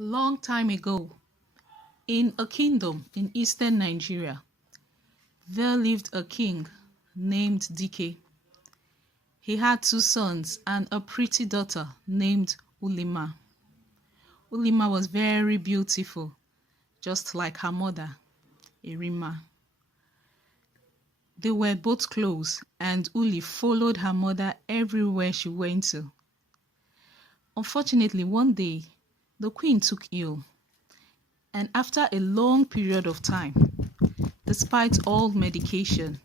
Long time ago, in a kingdom in eastern Nigeria, there lived a king named Dike. He had two sons and a pretty daughter named Ulima. Ulima was very beautiful, just like her mother, Irima. They were both close, and Uli followed her mother everywhere she went to. Unfortunately, one day, the queen took ill, and after a long period of time, despite all medication,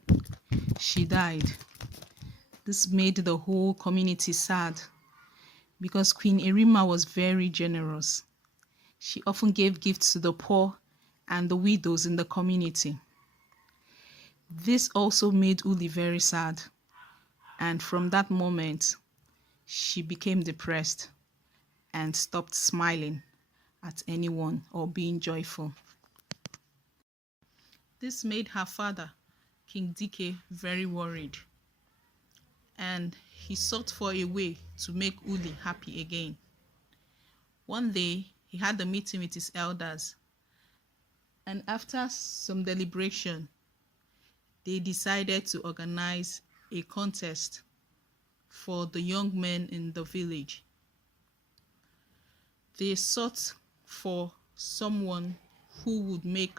she died. This made the whole community sad because Queen Irima was very generous. She often gave gifts to the poor and the widows in the community. This also made Uli very sad, and from that moment, she became depressed and stopped smiling at anyone or being joyful. This made her father, King Dike, very worried, and he sought for a way to make Uli happy again. One day, he had a meeting with his elders, and after some deliberation, they decided to organize a contest for the young men in the village. They sought for someone who would make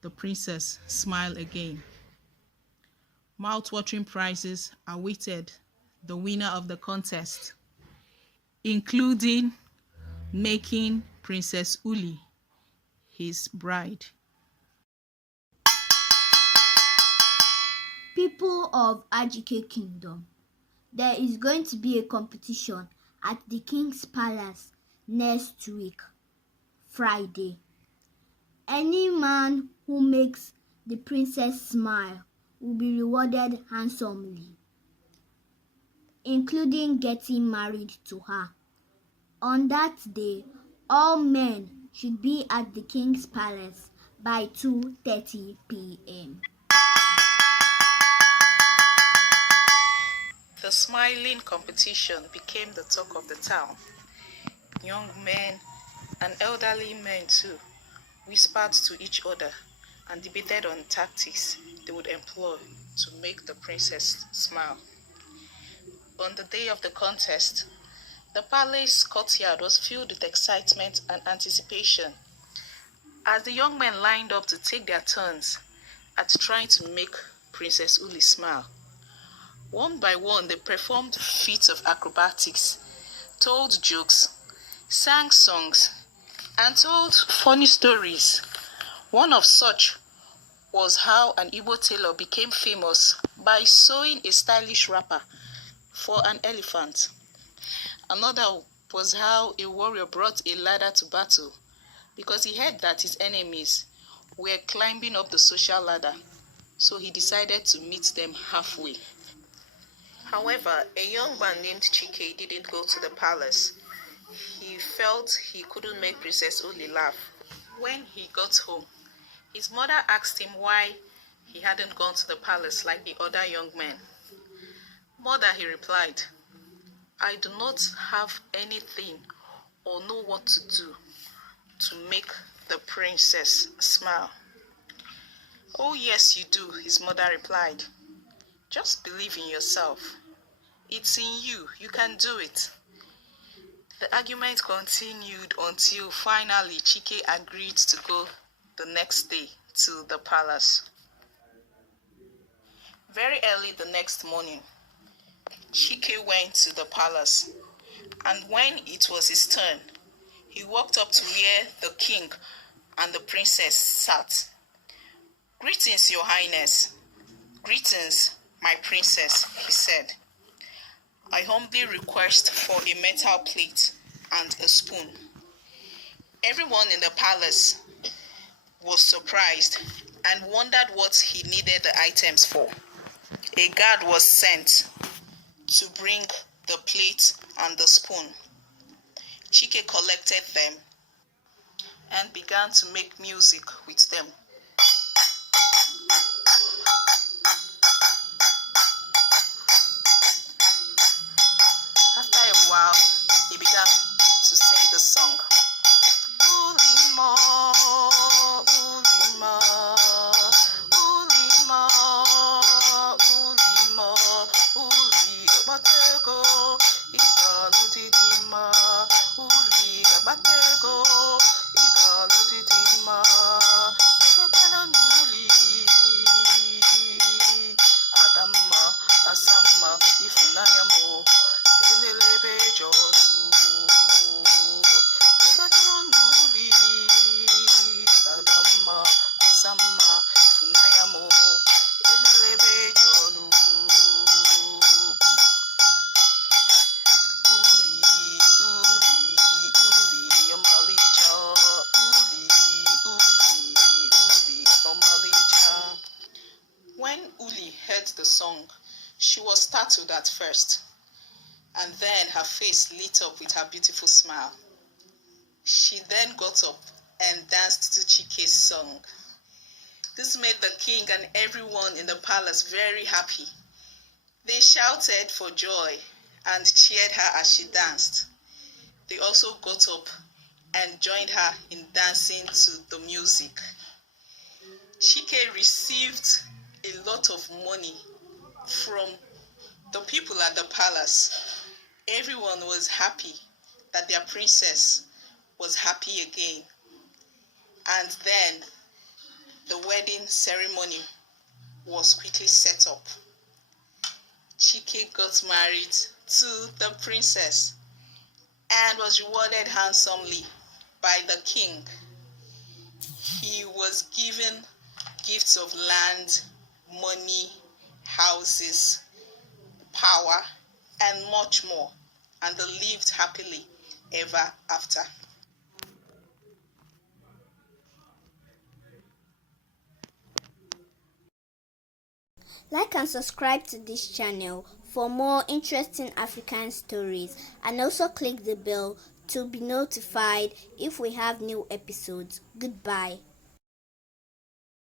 the princess smile again. Mouth-watering prizes awaited the winner of the contest, including making Princess Uli his bride. People of Ajike Kingdom, there is going to be a competition at the King's Palace next week, Friday. Any man who makes the princess smile will be rewarded handsomely, including getting married to her. On that day, all men should be at the King's Palace by 2:30 p.m. The smiling competition became the talk of the town. Young men and elderly men too whispered to each other and debated on tactics they would employ to make the princess smile. On the day of the contest, the palace courtyard was filled with excitement and anticipation as the young men lined up to take their turns at trying to make Princess Uli smile. One by one, they performed feats of acrobatics, told jokes, sang songs, and told funny stories. One of such was how an Igbo tailor became famous by sewing a stylish wrapper for an elephant. Another was how a warrior brought a ladder to battle because he heard that his enemies were climbing up the social ladder, so he decided to meet them halfway. However, a young man named Chike didn't go to the palace. He felt he couldn't make Princess Uli laugh. When he got home, his mother asked him why he hadn't gone to the palace like the other young men. "Mother," he replied, "I do not have anything or know what to do to make the princess smile." "Oh yes, you do," his mother replied. "Just believe in yourself. It's in you. You can do it." The argument continued until finally Chike agreed to go the next day to the palace. Very early the next morning, Chike went to the palace, and when it was his turn, he walked up to where the king and the princess sat. "Greetings, Your Highness." "Greetings, my princess," he said. "I humbly request for a metal plate and a spoon." Everyone in the palace was surprised and wondered what he needed the items for. A guard was sent to bring the plate and the spoon. Chike collected them and began to make music with them. After a while, he began to sing the song. Akpatego, Igalutitima, Nuli, Adama, Asama, Ifunayamo, Elelebe Joru, Nuli, Adama, Asama, Ifunayamo, Elelebe Joru. When Uli heard the song, she was startled at first, and then her face lit up with her beautiful smile. She then got up and danced to Chike's song. This made the king and everyone in the palace very happy. They shouted for joy and cheered her as she danced. They also got up and joined her in dancing to the music. Chike received a lot of money from the people at the palace. Everyone was happy that their princess was happy again. And then the wedding ceremony was quickly set up. Chike got married to the princess and was rewarded handsomely by the king. He was given gifts of land, money, houses, power, and much more, and they lived happily ever after. Like and subscribe to this channel for more interesting African stories, and also click the bell to be notified if we have new episodes. Goodbye.